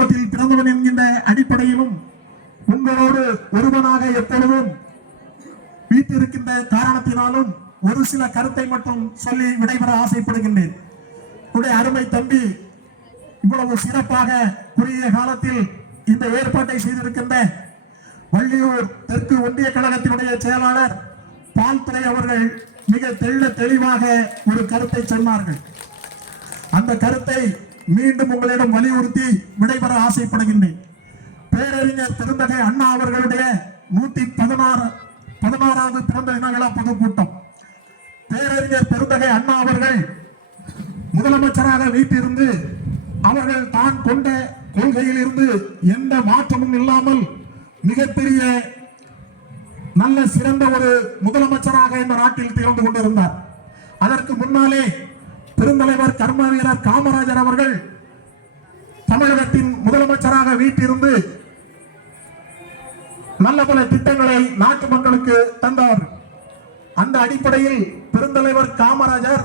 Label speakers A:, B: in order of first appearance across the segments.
A: குடும்பத்தில் பிறந்தவன் என்கின்ற அடிப்படையிலும் உங்களோடு ஒருவனாக எப்பொழுதும் வீட்டிருக்கின்ற காரணத்தினாலும் ஒரு சில கருத்தை மட்டும் சொல்லி விடைபெற ஆசைப்படுகின்றேன். உடைய அருமை தம்பி இவ்வளவு சிறப்பாக குறுகிய காலத்தில் இந்த ஏற்பாட்டை செய்திருக்கின்ற வள்ளியூர் தெற்கு ஒன்றிய கழகத்தினுடைய செயலாளர் பால்துறை அவர்கள் மிக தெள்ள தெளிவாக ஒரு கருத்தை சொன்னார்கள். அந்த கருத்தை மீண்டும் உங்களிடம் வலியுறுத்தி விடைபெற ஆசைப்படுகின்றேன். பேரறிஞர் பெருந்தகை அண்ணா அவர்களுடைய நூத்தி பதினாறு பதினாறாவது பிறந்த தினவிழா பொதுக்கூட்டம். பேரறிஞர் பெருந்தகை அண்ணா அவர்கள் முதலமைச்சராக வீட்டிருந்து அவர்கள் தான் கொண்ட கொள்கையில் இருந்து எந்த மாற்றமும் இல்லாமல் மிகப்பெரிய நல்ல சிறந்த ஒரு முதலமைச்சராக இந்த நாட்டில் திகழ்ந்து கொண்டிருந்தார். அதற்கு முன்னாலே தலைவர் கர்ம வீரர் காமராஜர் அவர்கள் தமிழகத்தின் முதலமைச்சராக வீட்டிருந்து நல்ல பல திட்டங்களை நாட்டு மக்களுக்கு தந்தார். அந்த அடிப்படையில் பெருந்தலைவர் காமராஜர்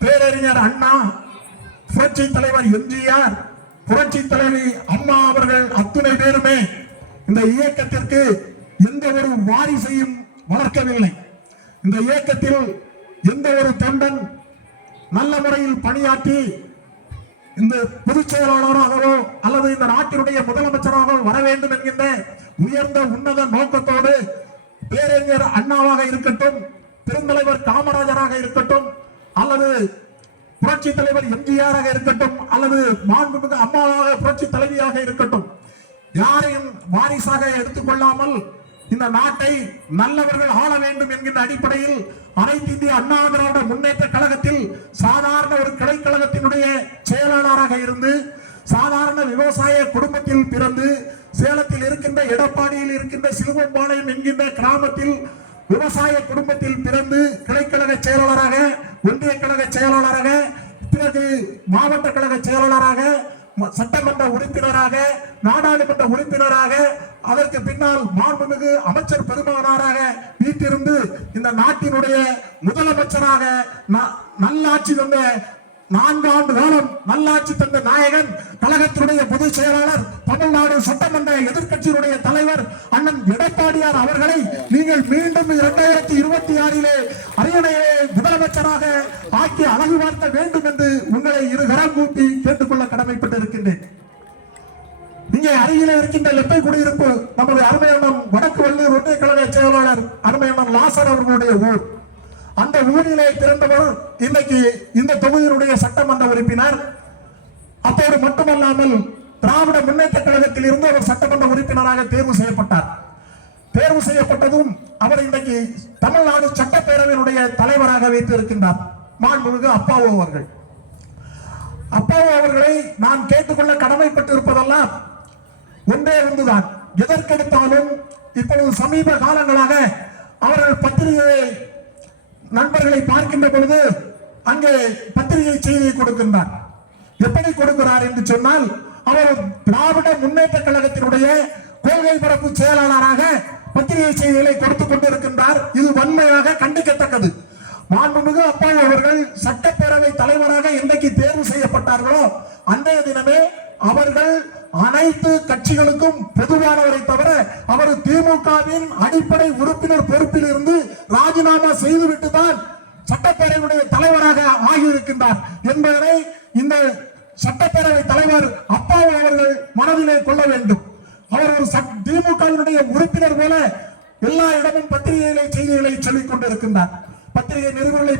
A: பேரறிஞர் அண்ணா புரட்சி தலைவர் எம்ஜிஆர் புரட்சி தலைவி அம்மா அவர்கள் அத்துணை பேருமே இந்த இயக்கத்திற்கு எந்த ஒரு வாரிசையும் வளர்க்கவில்லை. இந்த இயக்கத்தில் எந்த ஒரு தொண்டன் நல்ல முறையில் பணியாற்றி இந்த பொதுச் செயலாளராகவோ அல்லது இந்த நாட்டினுடைய முதலமைச்சராகவோ வர வேண்டும் என்கின்ற உயர்ந்த உன்னத நோக்கத்தோடு பேரறிஞர் அண்ணாவாக இருக்கட்டும் பெருந்தலைவர் காமராஜராக இருக்கட்டும் அல்லது புரட்சி தலைவர் எம்ஜிஆராக இருக்கட்டும் அல்லது மாண்புமிகு அம்மாவாக புரட்சி தலைவியாக இருக்கட்டும் யாரையும் வாரிசாக எடுத்துக்கொள்ளாமல் இந்த நாட்டை நல்லவர்கள் ஆள வேண்டும் என்கின்ற அடிப்படையில் அனைத்து இந்திய அண்ணா திராவிட முன்னேற்ற கழகத்தில் சாதாரண ஒரு கிளைக்கழகத்தினுடைய செயலாளராக இருந்து சாதாரண விவசாய குடும்பத்தில் பிறந்து சேலத்தில் இருக்கின்ற எடப்பாடியில் இருக்கின்ற சிலுவம்பாளையம் என்கின்ற கிராமத்தில் விவசாய குடும்பத்தில் பிறந்து கிளைக்கழக செயலாளராக ஒன்றிய கழக செயலாளராக பிறகு மாவட்ட கழக செயலாளராக சட்டமன்ற உறுப்பினராக நாடாளுமன்ற உறுப்பினராக அதற்கு பின்னால் மாண்புமிகு அமைச்சர் பெருமானாராக வீட்டிருந்து இந்த நாட்டினுடைய முதலமைச்சராக நல்லாட்சி தந்த நான்கு ஆண்டு காலம் நல்லாட்சி தந்த நாயகன் கழகத்தினுடைய பொதுச் செயலாளர் தமிழ்நாடு சட்டமன்ற எதிர்கட்சியினுடைய தலைவர் அண்ணன் எடப்பாடியார் அவர்களை நீங்கள் மீண்டும் இரண்டாயிரத்தி இருபத்தி ஆறிலே அரியணையை முதலமைச்சராக ஆக்கி அழகு பார்த்த வேண்டும் என்று உங்களை இரு கரம் கூப்பி கேட்டுக்கொள்ள கடமைப்பட்டிருக்கின்றேன். இங்கே அருகிலே இருக்கின்ற லெப்பை குடியிருப்பு நமது அருமையண்ணம் வடக்கு வள்ளூர் ஒன்றிய கழக செயலாளர் அருமையண்ணம் லாசர் அவர்களுடைய ஊர். அந்த ஊரிலே பிறந்தவர் இன்னைக்கு இந்த தொகுதியினுடைய சட்டமன்ற உறுப்பினர். அப்போது மட்டுமல்லாமல் திராவிட முன்னேற்ற கழகத்தில் இருந்து அவர் சட்டமன்ற உறுப்பினராக தேர்வு செய்யப்பட்டார். தேர்வு செய்யப்பட்டதும் அவர் இன்றைக்கு தமிழ்நாடு சட்டப்பேரவையினுடைய தலைவராக வைத்து இருக்கின்றார் மாண்புமிகு அப்பாவு அவர்கள். அப்பாவு அவர்களை நான் கேட்டுக்கொள்ள கடமைப்பட்டு இருப்பதெல்லாம் ஒன்றே ஒன்றுதான். எதற்கெடுத்தாலும் இப்பொழுது சமீப காலங்களாக அவர்கள் பத்திரிகையை நண்பர்களை பார்க்கின்ற பொழுது அங்கே பத்திரிகை செய்தியை கொடுக்கின்றார். எப்படி கொடுக்கிறார் என்று சொன்னால் அவர் திராவிட முன்னேற்ற கழகத்தினுடைய கொள்கை பரப்பு செயலாளராக பத்திரிகை செய்திகளை கொடுத்துக் கொண்டிருக்கின்றார். இது வன்மையாக கண்டிக்கத்தக்கது. மாண்புமிகு அப்பா அவர்கள் சட்டப்பேரவை தலைவராக என்றைக்கு தேர்வு செய்யப்பட்டார்களோ அன்றைய தினமே அவர்கள் அனைத்து கட்சிகளுக்கும் பொதுவானவரை தவிர அவர் திமுகவின் அடிப்படை உறுப்பினர் பொறுப்பில் இருந்து ராஜினாமா செய்துவிட்டு தான் சட்டப்பேரவையுடைய தலைவராக ஆகியிருக்கின்றார் என்பதனை இந்த சட்டப்பேரவை தலைவர் அப்பாவு அவர்கள் மனதிலே கொள்ள வேண்டும். அவர் ஒரு திமுகவினுடைய உறுப்பினர் போல எல்லா இடமும் பத்திரிகைகளை செய்திகளை சொல்லிக் கொண்டிருக்கின்றார். பத்திரிகை நிருபர்களை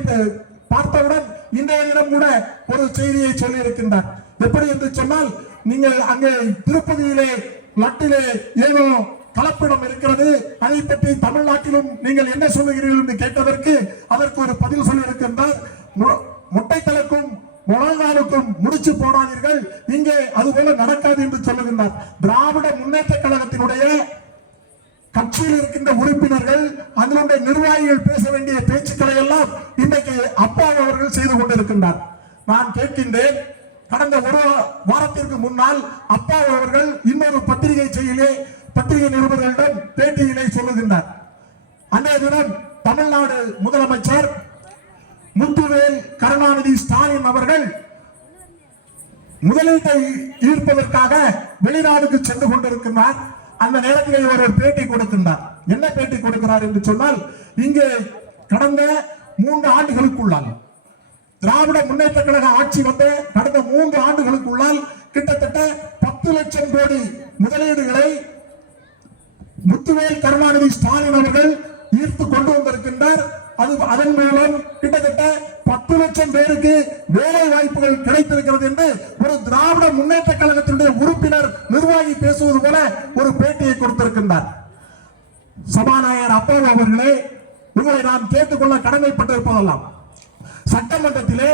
A: பார்த்தவுடன் இன்றைய தினம் கூட ஒரு செய்தியை சொல்லியிருக்கின்றார். எப்படி என்று சொன்னால் நீங்கள் அங்கே திருப்பதியிலே லட்டிலே ஏதோ கலப்பிடம் இருக்கிறது. அதை பற்றி தமிழ்நாட்டிலும் நீங்கள் என்ன சொல்லுகிறீர்கள் என்று கேட்டதற்கு அதற்கு ஒரு பதில் சொல்லியிருக்கின்றார். மு- முட்டைத்தலுக்கும் முழங்காலுக்கும் முடிச்சு போடாதீர்கள். இங்கே அதுபோல நடக்காது என்று சொல்லுகின்றார். திராவிட முன்னேற்ற கழகத்தினுடைய கட்சியில் இருக்கின்ற உறுப்பினர்கள் அதனுடைய நிர்வாகிகள் பேச வேண்டிய பேச்சுக்களை எல்லாம் இன்றைக்கு அப்பா அவர்கள் செய்து கொண்டிருக்கின்றார். நான் கேட்கின்றேன் கடந்த ஒரு வாரத்திற்கு முன்னால் அப்பா அவர்கள் இன்னொரு பத்திரிகை செய்தியிலே பத்திரிகை நிருபர்களிடம் பேட்டியிலே சொல்லுகின்றார். அன்றைய தினம் தமிழ்நாடு முதலமைச்சர் முத்துவேல் கருணாநிதி ஸ்டாலின் அவர்கள் முதலீட்டை ஈர்ப்பதற்காக வெளிநாடுக்கு சென்று கொண்டிருக்கிறார் அந்த நேரத்தில் இவர் ஒரு பேட்டி கொடுக்கின்றார். என்ன பேட்டி கொடுக்கிறார் என்று சொன்னால் இங்கே கடந்த மூன்று ஆண்டுகளுக்குள்ளால் திராவிட முன்னேற்ற கழக ஆட்சி வந்து கடந்த மூன்று ஆண்டுகளுக்குள்ளால் கிட்டத்தட்ட பத்து லட்சம் கோடி முதலீடுகளை முத்துவேல் கருணாநிதி ஸ்டாலின் அவர்கள் ஈர்த்து கொண்டு வந்திருக்கின்றார். அது அதன் மூலம் கிட்டத்தட்ட பத்து லட்சம் பேருக்கு வேலை வாய்ப்புகள் கிடைத்திருக்கிறது என்று ஒரு திராவிட முன்னேற்ற கழகத்தினுடைய உறுப்பினர் நிர்வாகி பேசுவது போல ஒரு பேட்டியை கொடுத்திருக்கின்றார். சபாநாயகர் அப்பா அவர்களே உங்களை நான் கேட்டுக்கொள்ள கடமைப்பட்டிருப்பதெல்லாம் சட்டமன்றத்திலே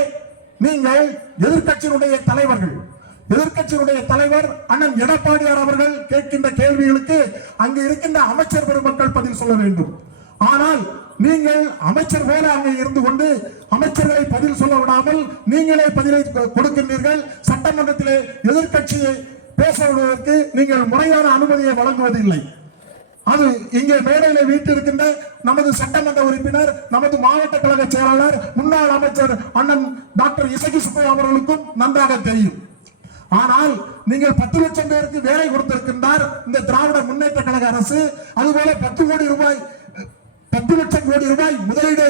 A: நீங்கள் எதிர்கட்சியினுடைய தலைவர்கள். எதிர்கட்சியினுடைய தலைவர் அண்ணன் எடப்பாடியார் அவர்கள் கேட்கின்ற கேள்விகளுக்கு அங்கு இருக்கின்ற அமைச்சர் பெருமக்கள் பதில் சொல்ல வேண்டும். ஆனால் நீங்கள் அமைச்சர் போல அங்கே இருந்து கொண்டு அமைச்சர்களை பதில் சொல்ல விடாமல் நீங்களே பதிலை கொ- கொடுக்கின்றீர்கள். சட்டமன்றத்திலே எதிர்க்கட்சியை பேச விடுவதற்கு நீங்கள் முறையான அனுமதியை வழங்குவதில்லை. அது இங்கே மேடையில வீட்டிருக்கின்ற நமது சட்டமன்ற உறுப்பினர் நமது மாவட்ட கழக செயலாளர் முன்னாள் அமைச்சர் அண்ணன் டாக்டர் இசகி சுப்பையா அவர்களுக்கும் நன்றாக தெரியும். ஆனால் நீங்கள் பத்து லட்சம் பேருக்கு வேலை கொடுத்திருக்கின்றார் இந்த திராவிட முன்னேற்ற கழக அரசு. அதுபோல பத்து கோடி ரூபாய் பத்து லட்சம் கோடி ரூபாய் முதலீடை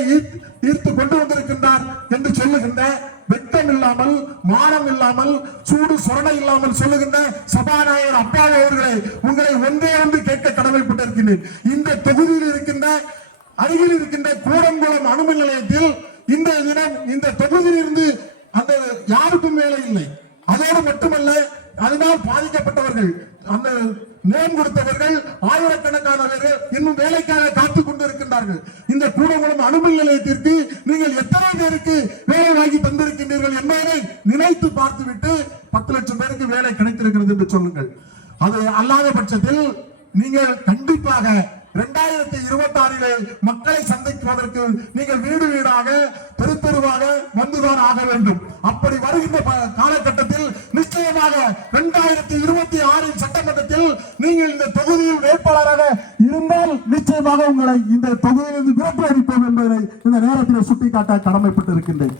A: ஈர்த்து கொண்டு வந்திருக்கின்றார் என்று சொல்லுகின்ற வெட்டம் இல்லாமல் மானம் இல்லாமல் சூடு சொரணை இல்லாமல் சொல்லுகின்ற சபாநாயகர் அப்பா அவர்களை உங்களை ஒன்றே ஒன்று கேட்க கடமைப்பட்டிருக்கிறேன் இந்த தொகுதியில் இருக்கின்ற அருகில் இருக்கின்ற கூடங்குளம் அணுமின் நிலையத்தில் இந்த தினம் இந்த தொகுதியிலிருந்து அந்த யாருக்கும் வேலை இல்லை. அதோடு மட்டுமல்ல அதனால் பாதிக்கப்பட்டவர்கள். அந்த நேம் கொடுத்தவர்கள் ஆயிரக்கணக்கானவர்கள் இன்னும் வேலைக்காக காத்துக் கொண்டிருக்கின்றார்கள். இந்த கூடங்குளம் அணுமின் நிலையத்திற்கு நீங்கள் எத்தனை பேருக்கு வேலை வாங்கி தந்திருக்கின்றீர்கள் என்பதை நினைத்து பார்த்துவிட்டு பத்து லட்சம் பேருக்கு வேலை கிடைத்திருக்கிறது என்று சொல்லுங்கள். அது அல்லாத பட்சத்தில் நீங்கள் கண்டிப்பாக இரண்டாயிரத்தி இருபத்தி ஆறிலே மக்களை சந்திப்பதற்கு நீங்கள் வீடு வீடாக தெரு தெருவாக வந்துதான் ஆக வேண்டும். அப்படி வருகின்ற காலகட்டம் காலகட்டத்தில் நிச்சயமாக இரண்டாயிரத்தி இருபத்தி ஆறில் சட்டமன்றத்தில் நீங்கள் இந்த தொகுதியில் வேட்பாளராக இருந்தால் நிச்சயமாக உங்களை இந்த தொகுதியிலிருந்து விரட்டி அடிப்போம் என்பதை இந்த நேரத்தில் சுட்டிக்காட்ட கடமைப்பட்டிருக்கின்றேன்.